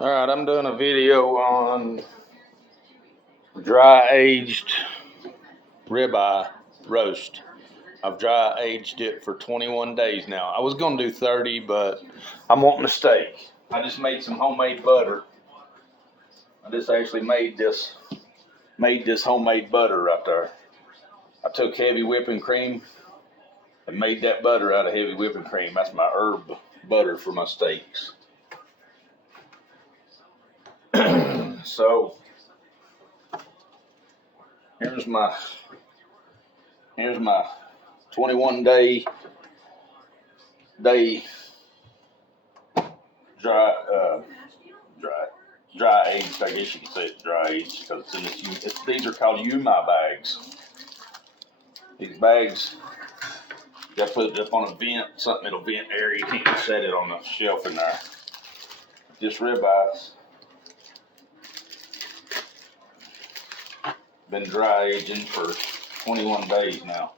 Alright, I'm doing a video on dry aged ribeye roast. I've dry aged it for 21 days now. I was going to do 30, but I'm wanting a steak. I just made some homemade butter. I just actually made this homemade butter right there. I took heavy whipping cream and made that butter out of heavy whipping cream. That's my herb butter for my steaks. So here's my 21 day dry dry dry aged. I guess you could say it's dry aged because it's in this. These are called Yuma bags. These bags, you got to put it up on a vent, something that'll vent air. You can't set it on the shelf in there. This ribeye's been dry aging for 21 days now.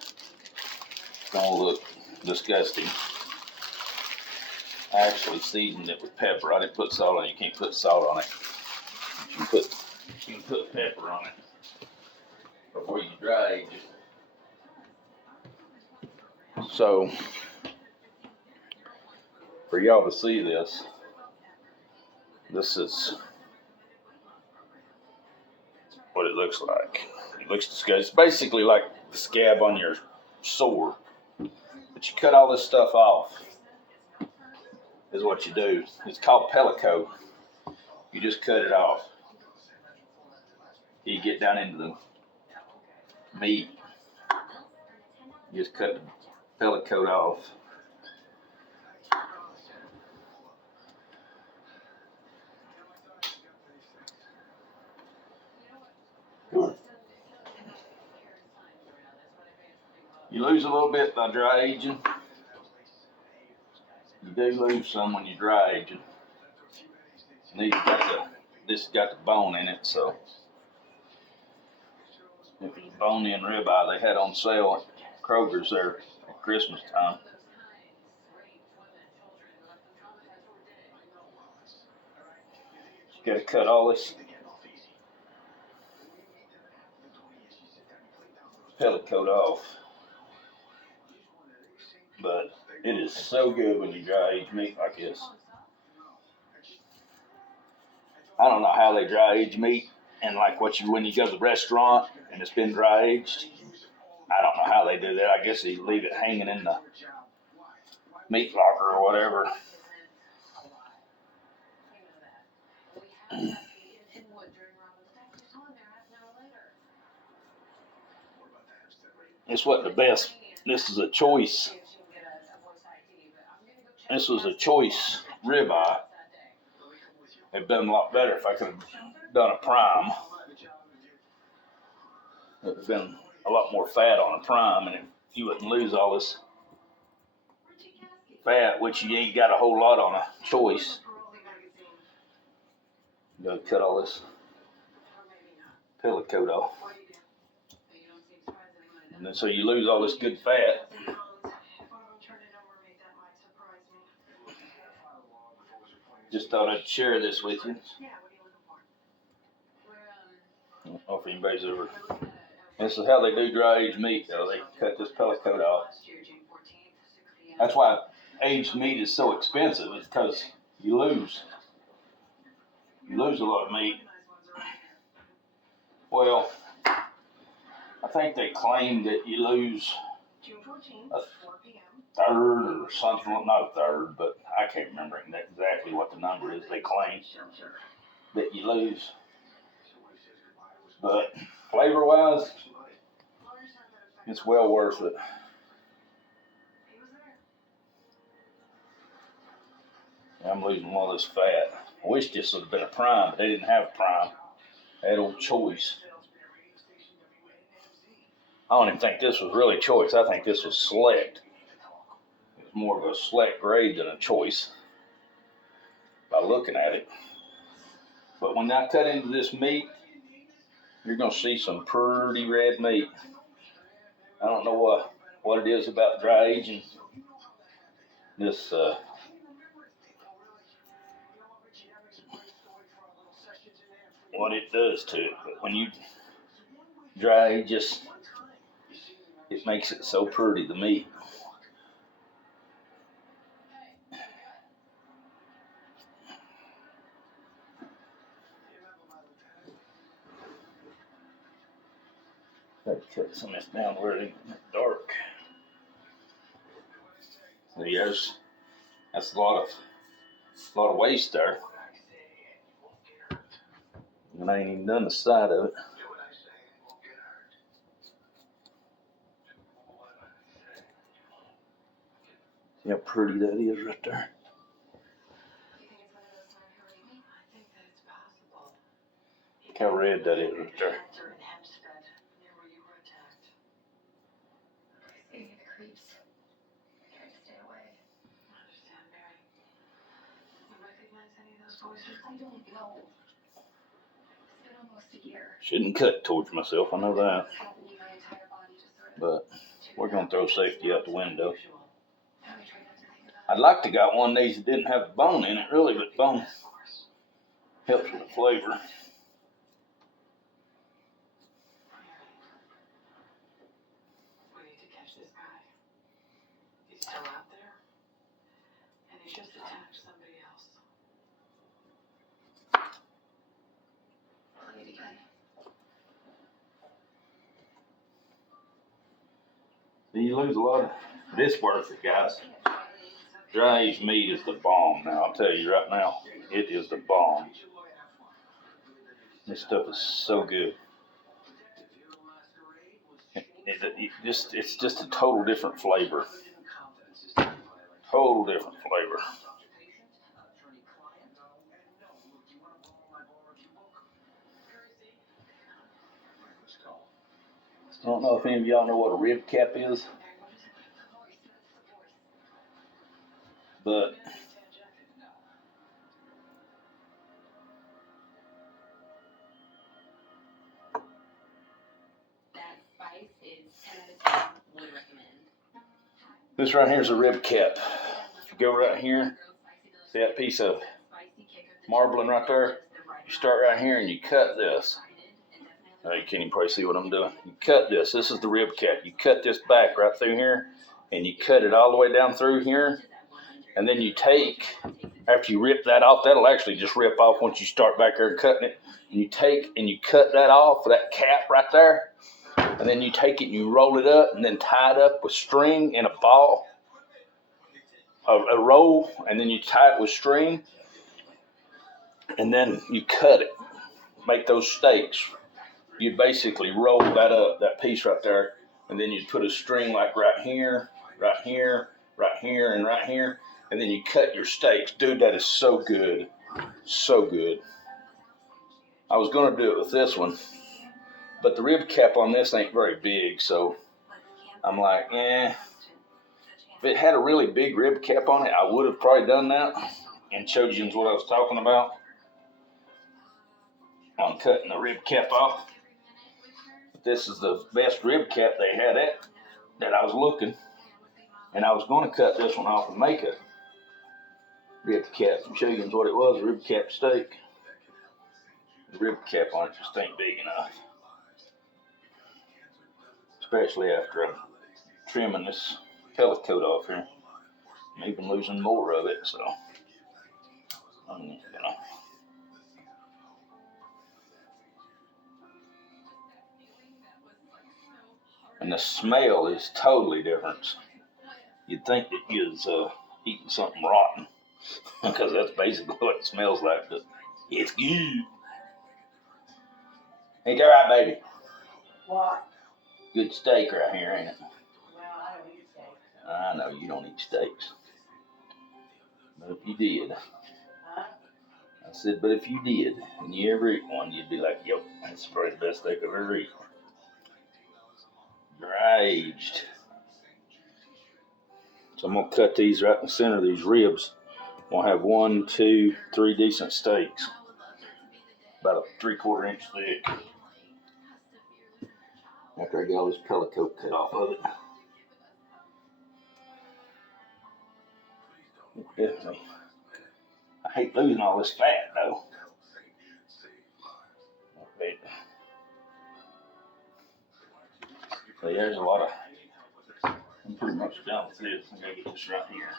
It's gonna look disgusting. I actually seasoned it with pepper. I didn't put salt on it. You can't put salt on it. You can put pepper on it before you dry age it. So for y'all to see this is what it looks like. It looks disgusting. It's basically like the scab on your sore. But you cut all this stuff off, is what you do. It's called pellicle. You just cut it off. You get down into the meat. You just cut the pellicle off. You lose a little bit by dry aging. You do lose some when you dry aging. This got the bone in it, so it was bone-in ribeye they had on sale at Kroger's there at Christmas time. You got to cut all this pellet coat off, but it is so good when you dry age meat like this. I don't know how they dry age meat, and like when you go to the restaurant and it's been dry aged. I don't know how they do that. I guess they leave it hanging in the meat locker or whatever. This wasn't the best. This is a choice. This was a choice ribeye. It'd been a lot better if I could have done a prime. It'd have been a lot more fat on a prime, and you wouldn't lose all this fat, which you ain't got a whole lot on a choice. You gotta cut all this pellet coat off. And then so you lose all this good fat. Just thought I'd share this with you. I don't know if anybody's ever. This is how they do dry aged meat, though. They cut this pellet coat off. That's why aged meat is so expensive. It's because you lose a lot of meat. Well, I think they claim that you lose a third or something. Well, not a third, but I can't remember exactly what the number is. They claim that you lose. But flavor-wise, it's well worth it. I'm losing all this fat. I wish this would have been a prime, but they didn't have a prime. They had old choice. I don't even think this was really choice. I think this was select. It was more of a select grade than a choice by looking at it. But when I cut into this meat, you're going to see some pretty red meat. I don't know what it is about dry aging This what it does to it, but when you dry age, it makes it so pretty, the meat. Got to cut some of this down where it ain't dark. See, that's a lot of waste there. And I ain't even done the side of it. See how pretty that is right there. Look how red that is right there. Shouldn't cut towards myself, I know that. But we're gonna throw safety out the window. I'd like to got one of these that didn't have bone in it, really, but bone helps with the flavor. You lose a lot of this worth it, guys. Dry aged meat is the bomb now, I'll tell you right now. It is the bomb. This stuff is so good. It's just a total different flavor. Total different flavor. I don't know if any of y'all know what a rib cap is, but this right here is a rib cap. If you go right here, see that piece of marbling right there? You start right here and you cut this. You can't even probably see what I'm doing. You cut this. This is the rib cap. You cut this back right through here, and you cut it all the way down through here. And then you take, after you rip that off, that'll actually just rip off once you start back there cutting it. And you take and you cut that off, that cap right there. And then you take it and you roll it up and then tie it up with string in a ball, a roll, and then you tie it with string. And then you cut it, make those steaks. You basically roll that up, that piece right there, and then you put a string like right here, right here, right here, and right here, and then you cut your steaks. Dude, that is so good. So good. I was going to do it with this one, but the rib cap on this ain't very big, so I'm like, If it had a really big rib cap on it, I would have probably done that and showed you what I was talking about on cutting the rib cap off. This is the best rib cap they had that I was looking, and I was going to cut this one off and make a rib cap and show you what it was, a rib cap steak. The rib cap on it just ain't big enough, especially after I'm trimming this pellicle off here. I'm even losing more of it, so And the smell is totally different. You'd think that you was eating something rotten, because that's basically what it smells like, but it's good. Ain't that right, baby? What? Good steak right here, ain't it? Well, I don't eat steak. I know you don't eat steaks. But if you did, I said, but if you did, and you ever eat one, you'd be like, yep, that's probably the best steak I've ever eaten. Dry aged. So I'm going to cut these right in the center of these ribs. We'll have 1, 2, 3 decent steaks. About a 3/4 inch thick. After I get all this pellicle cut off of it. Definitely. I hate losing all this fat though. But, so yeah, there's a lot of. I'm pretty much done with this. I gotta get this right here.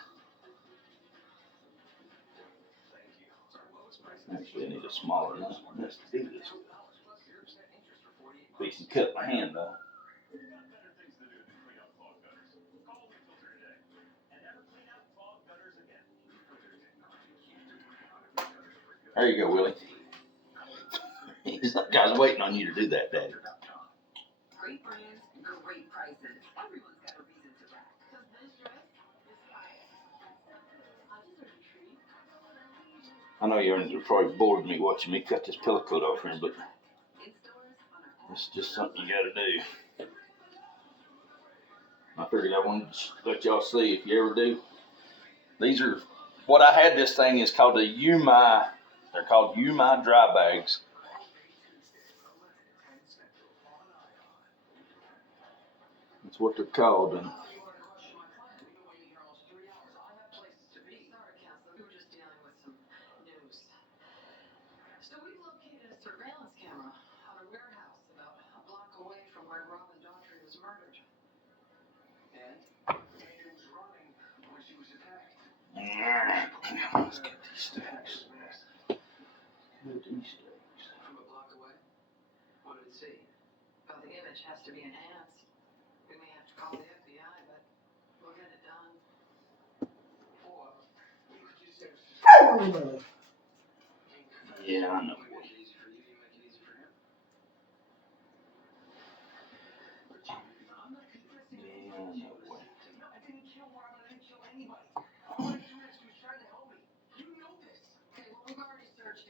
Actually, I need a smaller one. Let's do this. Fixing to cut my hand though. There you go, Willie. That guy's waiting on you to do that, Daddy. Great brands, great prices. Everyone's got a reason to buy. Because this dress is fire. I know you're probably bored of me watching me cut this pellicle off here, but it's just something you gotta do. I figured I wanted to let y'all see if you ever do. These are what I had. This thing is called a UMI. They're called UMI dry bags. That's what they're called. And so we located a surveillance camera on a warehouse about a block away from where Robin Daughtry was murdered. And Adrian was running when she was attacked. Let's get these stacks. Get these stacks. From a block away? What did it see? Well, the image has to be enhanced. We may have to call the FBI, but we'll get it done. Or we could just say, yeah, I know.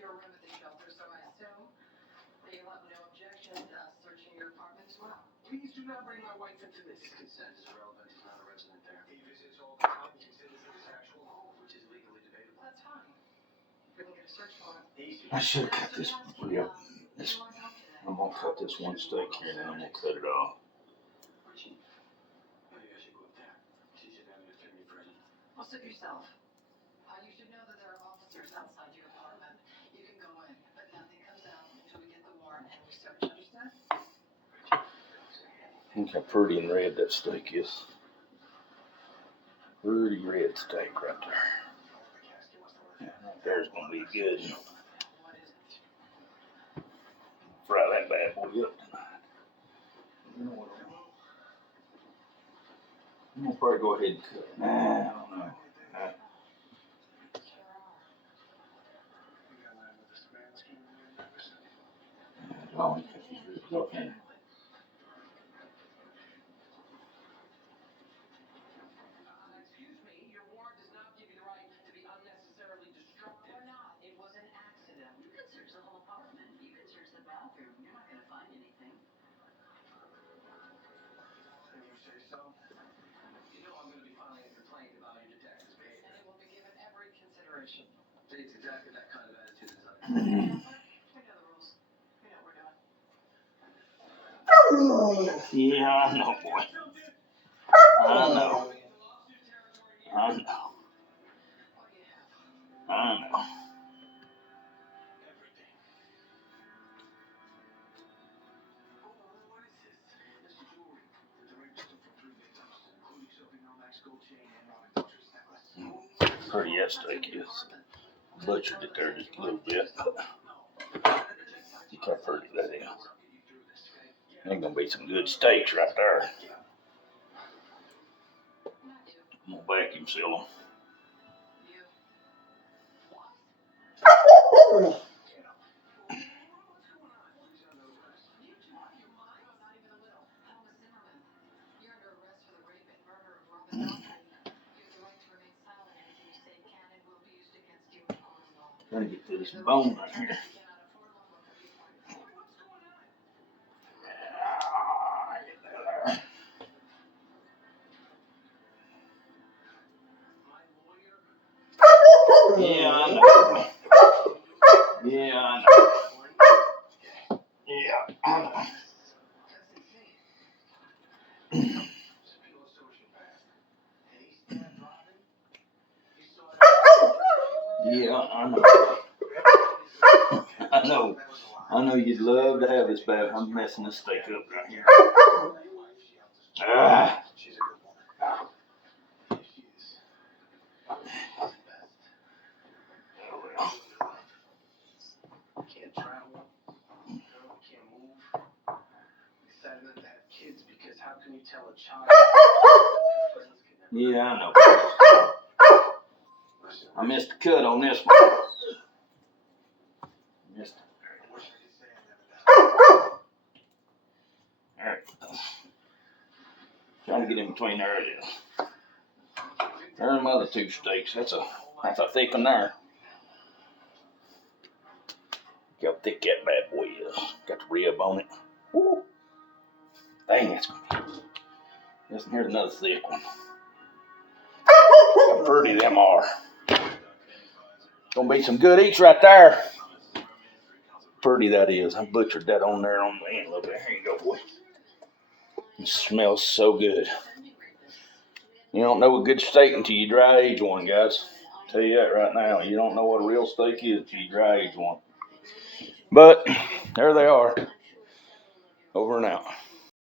Your room at the shelter, so I assume that you'll have no objection to us searching your apartment as well. Please do not bring my wife into this. His consent is irrelevant. He's not a resident there. He visits all the time. He considers it his actual home, which is legally debatable. That's fine. We will get a search warrant. I should cut this. Yep. I'm gonna cut this one steak here, and then I'm gonna cut it off. Maybe I should go up there. She should have an attorney present. Well, suit yourself. You should know that there are officers outside your apartment. You can go in, but nothing comes out until we get the warrant and we search. Understand? Look how pretty and red that steak is. Pretty red steak right there. Yeah, right there's gonna be good. Fry that bad boy up tonight. I'm gonna probably go ahead and cut it. Nah, I don't know. Oh, okay. Excuse me, your warrant does not give you the right to be unnecessarily destructive. Or not. It was an accident. You can search the whole apartment. You can search the bathroom. You're not going to find anything. And you say so? You know I'm going to be filing a complaint about your detective's behavior. And it will be given every consideration. It's exactly that kind of attitude that's unacceptable. We know the rules. We know what we're doing. Yeah, I know, boy. I know. Pretty that steak is. Butchered it there just a little bit. Look how pretty that is. Ain't gonna be some good steaks right there. I'm gonna vacuum seal them. Trying to get to this bone right here. Yeah, I know. Yeah, I know. Yeah, I know. Yeah, I know. I know. I know you'd love to have this baby. I'm messing this steak up right here. Ah. Yeah, I know. I missed the cut on this one. Missed it. All right. Trying to get in between there it is. There are them other two steaks. That's a thick one there. Look how thick that bad boy is. Got the rib on it. Woo. Dang, that's good. Listen, here's another thick one. How pretty them are. Gonna be some good eats right there. Pretty that is. I butchered that on there on the end a little bit. Here you go, boy. It smells so good. You don't know a good steak until you dry age one, guys. I'll tell you that right now. You don't know what a real steak is until you dry age one. But there they are. Over and out.